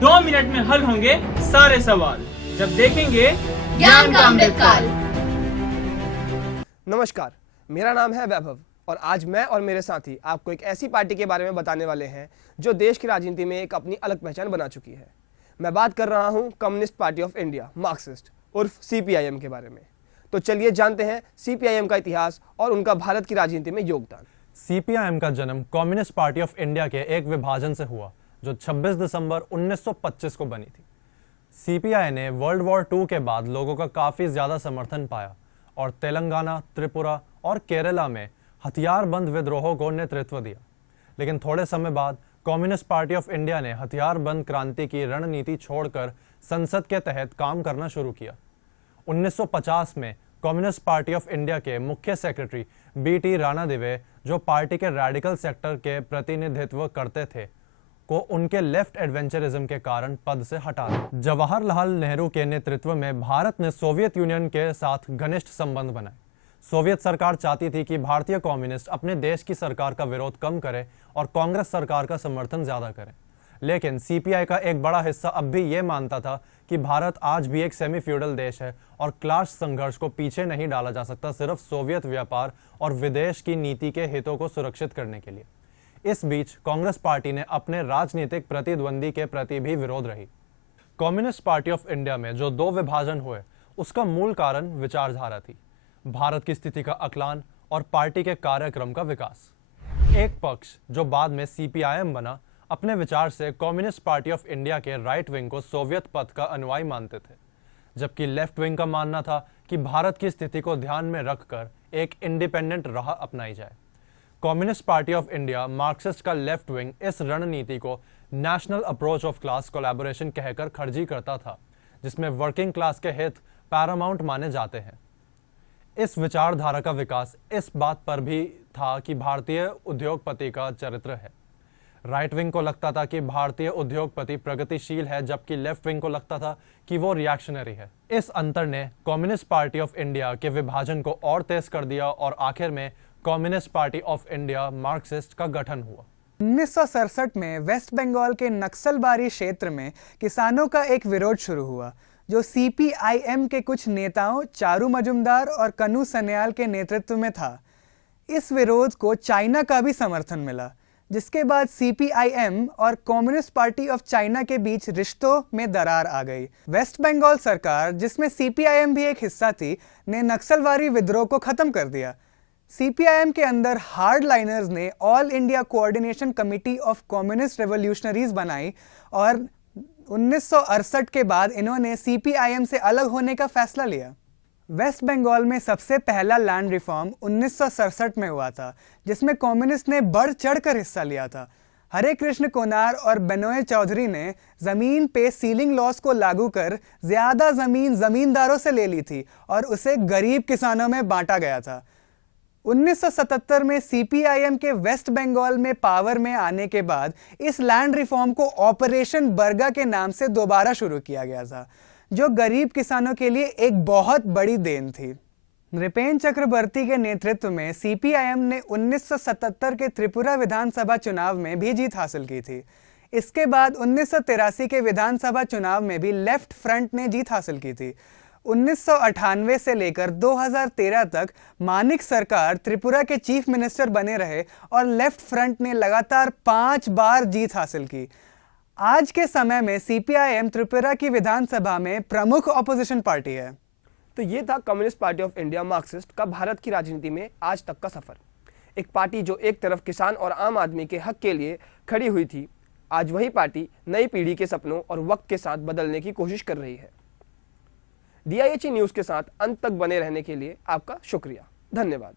2 minute में हल होंगे सारे सवाल जब देखेंगे ज्ञान का अमृतकाल। नमस्कार, मेरा नाम है वैभव और आज मैं और मेरे साथी आपको एक ऐसी पार्टी के बारे में बताने वाले हैं जो देश की राजनीति में एक अपनी अलग पहचान बना चुकी है। मैं बात कर रहा हूं communist party of India Marxist उर्फ सीपीआईएम के बारे में। तो चलिए जानते हैं सीपीआईएम का इतिहास और उनका भारत की राजनीति में योगदान। सीपीआईएम का जन्म कम्युनिस्ट पार्टी ऑफ इंडिया के एक विभाजन से हुआ जो 26 दिसंबर 1925 को बनी थी। सीपीआई ने वर्ल्ड वॉर II के बाद लोगों का काफी ज्यादा समर्थन पाया और तेलंगाना, त्रिपुरा और केरला में हथियारबंद विद्रोहों को नेतृत्व दिया। लेकिन थोड़े समय बाद कम्युनिस्ट पार्टी ऑफ इंडिया ने हथियारबंद क्रांति की रणनीति छोड़कर संसद के तहत काम करना शुरू किया। 1950 में कम्युनिस्ट पार्टी ऑफ इंडिया के मुख्य सेक्रेटरी BT राणादिवे, जो पार्टी के रेडिकल सेक्टर के प्रतिनिधित्व करते थे, को उनके लेफ्ट एडवेंचरिज्म के कारण पद से हटा दिया। जवाहरलाल नेहरू के नेतृत्व में भारत ने सोवियत यूनियन के साथ घनिष्ठ संबंध बनाए। सोवियत सरकार चाहती थी कि भारतीय कम्युनिस्ट अपने देश की सरकार का विरोध कम करे और कांग्रेस सरकार का समर्थन ज्यादा करे। लेकिन सीपीआई का एक बड़ा हिस्सा अब भी ये मानता था कि भारत आज भी एक सेमी फ्यूडल देश है और क्लास संघर्ष को पीछे नहीं डाला जा सकता सिर्फ सोवियत व्यापार और विदेश की नीति के हितों को सुरक्षित करने के लिए। इस बीच कांग्रेस पार्टी ने अपने राजनीतिक प्रतिद्वंदी के प्रति भी विरोध रही। कम्युनिस्ट पार्टी ऑफ इंडिया में जो 2 विभाजन हुए उसका मूल कारण विचारधारा थी, भारत की स्थिति का आकलन और पार्टी के कार्यक्रम का विकास। एक पक्ष जो बाद में सीपीआईएम बना अपने विचार से कम्युनिस्ट पार्टी ऑफ इंडिया के राइट विंग को सोवियत पथ का अनुयायी मानते थे, जबकि लेफ्ट विंग का मानना था कि भारत की स्थिति को ध्यान में रखकर एक इंडिपेंडेंट राह अपनाई जाए। Communist party of India Marxist का लेफ्ट विंग इस रणनीति को national approach of class collaboration कहकर खर्ची करता था, जिसमें वर्किंग क्लास के हित पैरामाउंट माने जाते हैं। इस विचारधारा का विकास इस बात पर भी था कि भारतीय उद्योगपति का चरित्र है। राइट विंग को लगता था कि भारतीय उद्योगपति प्रगतिशील है, जबकि लेफ्ट विंग को लगता था कि वो रिएक्शनरी है। इस अंतर ने कम्युनिस्ट पार्टी ऑफ इंडिया के विभाजन को और तेज कर दिया और आखिर में communist party of India Marxist का गठन हुआ। 1967 में वेस्ट बंगाल के नक्सलबारी क्षेत्र में किसानों का एक विरोध शुरू हुआ, जो सीपीआईएम के कुछ नेताओं चारू मजुमदार और कन्हू सन्याल के नेतृत्व में था। इस विरोध को चाइना का भी समर्थन मिला, जिसके बाद सीपीआईएम और कम्युनिस्ट पार्टी ऑफ चाइना के बीच रिश्तों में दरार आ गई। वेस्ट बंगाल सरकार, जिसमें सीपीआईएम भी एक हिस्सा थी, ने नक्सलवारी विद्रोह को खत्म कर दिया। सीपीआईएम के अंदर हार्ड लाइनर्स ने all India coordination committee of communist revolutionaries बनाई और 1968 के बाद इन्होंने सीपीआईएम से अलग होने का फैसला लिया। वेस्ट बंगाल में सबसे पहला लैंड रिफॉर्म 1967 में हुआ था, जिसमें कम्युनिस्ट ने बढ़ चढ़कर हिस्सा लिया था। हरे कृष्ण कोनार और बेनोय चौधरी ने जमीन पे सीलिंग लॉस को लागू कर ज्यादा जमीन जमींदारों से ले ली थी और उसे गरीब किसानों में बांटा गया था। 1977 में सीपीआईएम के वेस्ट बंगाल में पावर में आने के बाद इस लैंड रिफॉर्म को ऑपरेशन बरगा के नाम से दोबारा शुरू किया गया था, जो गरीब किसानों के लिए एक बहुत बड़ी देन थी। नृपेन चक्रवर्ती के नेतृत्व में सीपीआईएम ने 1977 के त्रिपुरा विधानसभा चुनाव में भी जीत हासिल की थी। इसके बाद 1983 के विधानसभा चुनाव में भी लेफ्ट फ्रंट ने जीत हासिल की थी। 1998 से लेकर 2013 तक मानिक सरकार त्रिपुरा के चीफ मिनिस्टर बने रहे और लेफ्ट फ्रंट ने लगातार 5 बार जीत हासिल की। आज के समय में सीपीआईएम त्रिपुरा की विधानसभा में प्रमुख ऑपोजिशन पार्टी है। तो ये था communist party of India Marxist का भारत की राजनीति में आज तक का सफर। एक पार्टी जो एक तरफ किसान और आम आदमी के हक के लिए खड़ी हुई थी, आज वही पार्टी नई पीढ़ी के सपनों और वक्त के साथ बदलने की कोशिश कर रही है। DIHE न्यूज़ के साथ अंत तक बने रहने के लिए आपका शुक्रिया। धन्यवाद।